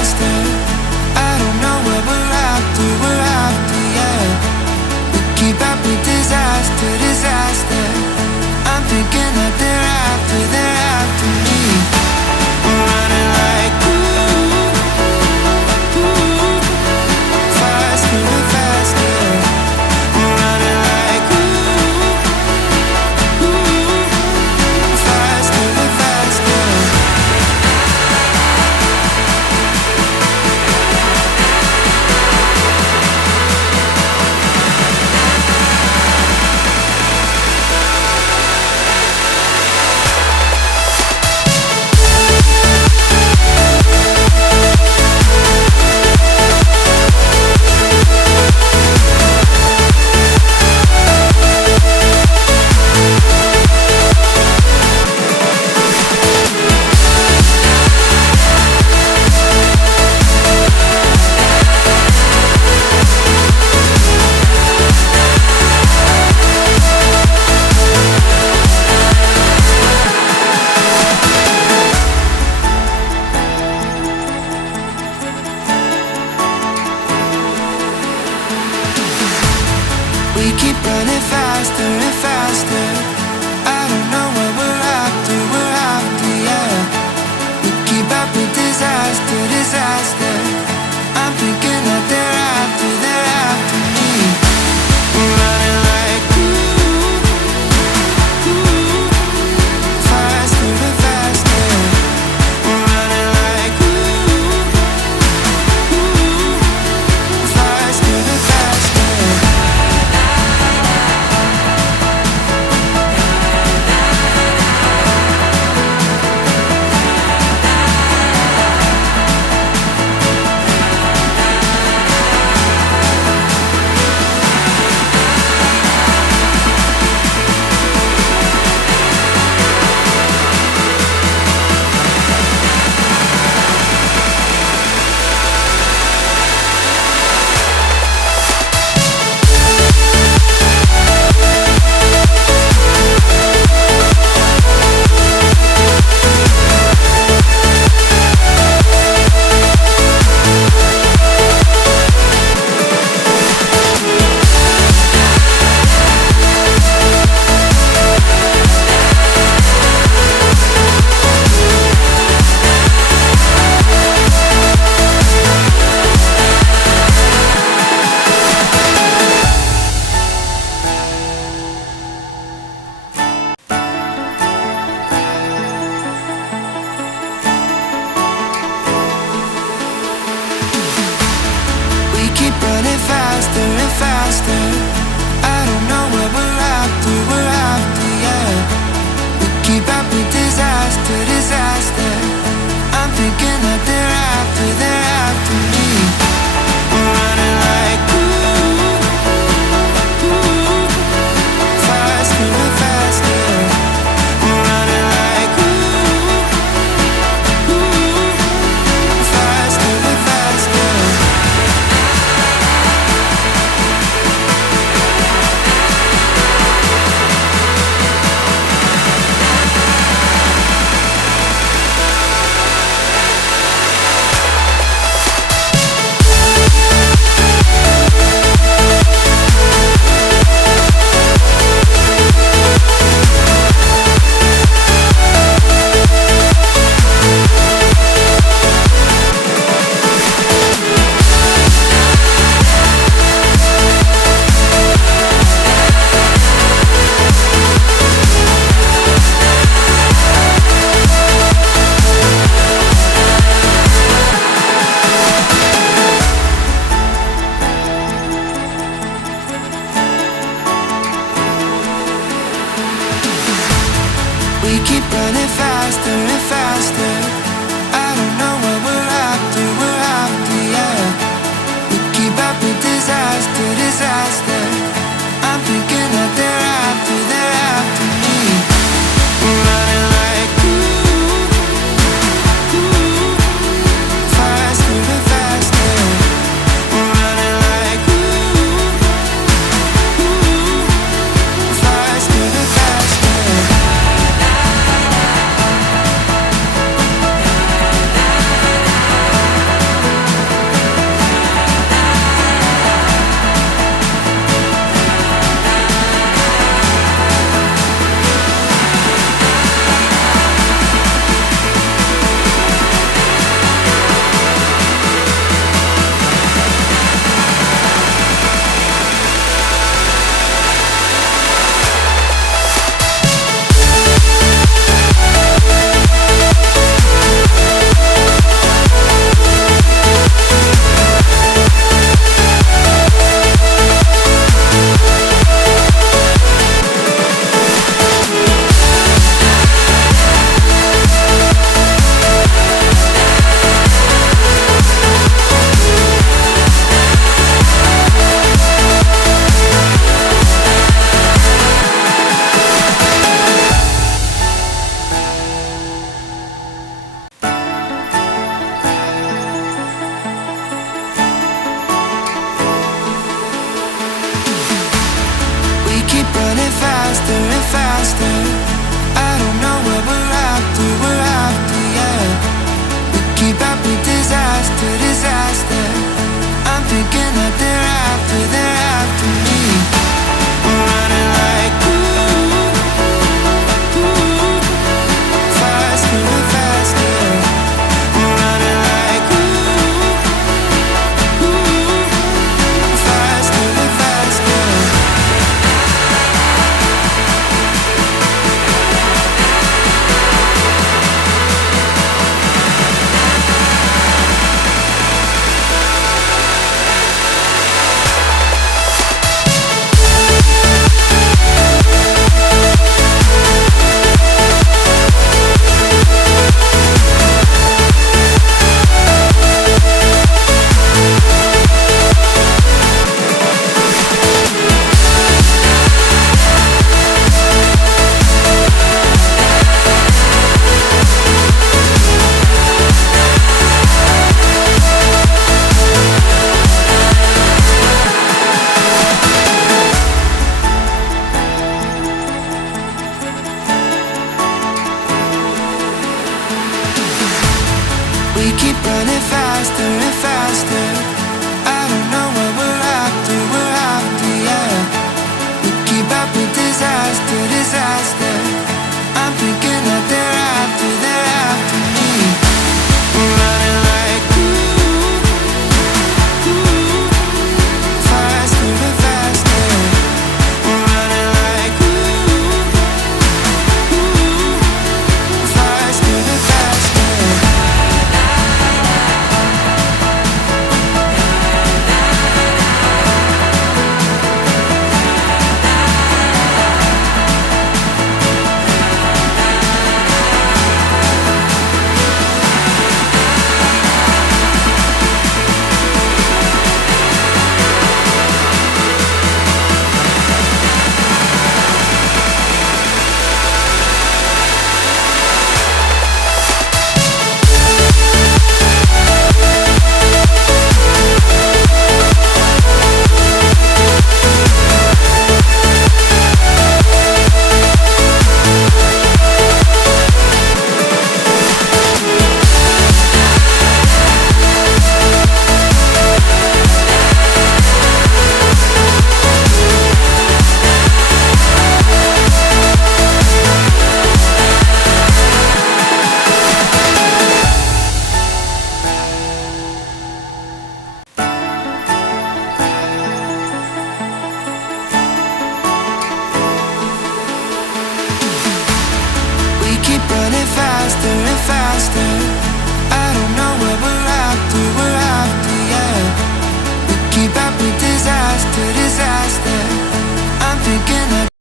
faster. I don't know what we're after, yeah. We keep up with disaster, disaster. I'm thinking that they're after me. We're running like faster and faster. We're running like faster and faster. We keep running faster and faster. I don't know what we're after, yeah. We keep up with disaster, disaster. I'm thinking that they're after me. We're running like faster and faster. We're running like faster and faster. We keep running faster and faster. I don't know what we're after, yeah. We keep up with disaster, disaster. I'm thinking that they're after me. We're running like faster and faster. We're running like faster and faster. We keep running faster and faster. I don't know what we're after, yeah. We keep up with disaster, disaster. I'm thinking that they're after me. We're running like faster and faster. We're running like faster and faster. faster and faster. I don't know what we're after, yeah. We keep up with disaster, disaster. I'm thinking that they're after me. We're running like faster and faster. We're running like faster and faster. We keep running faster and faster. I don't know what we're after, yeah. We keep up with disaster, disaster. I'm thinking that they're after me. We're running like faster and faster. We're running like faster and faster. We keep running faster and faster.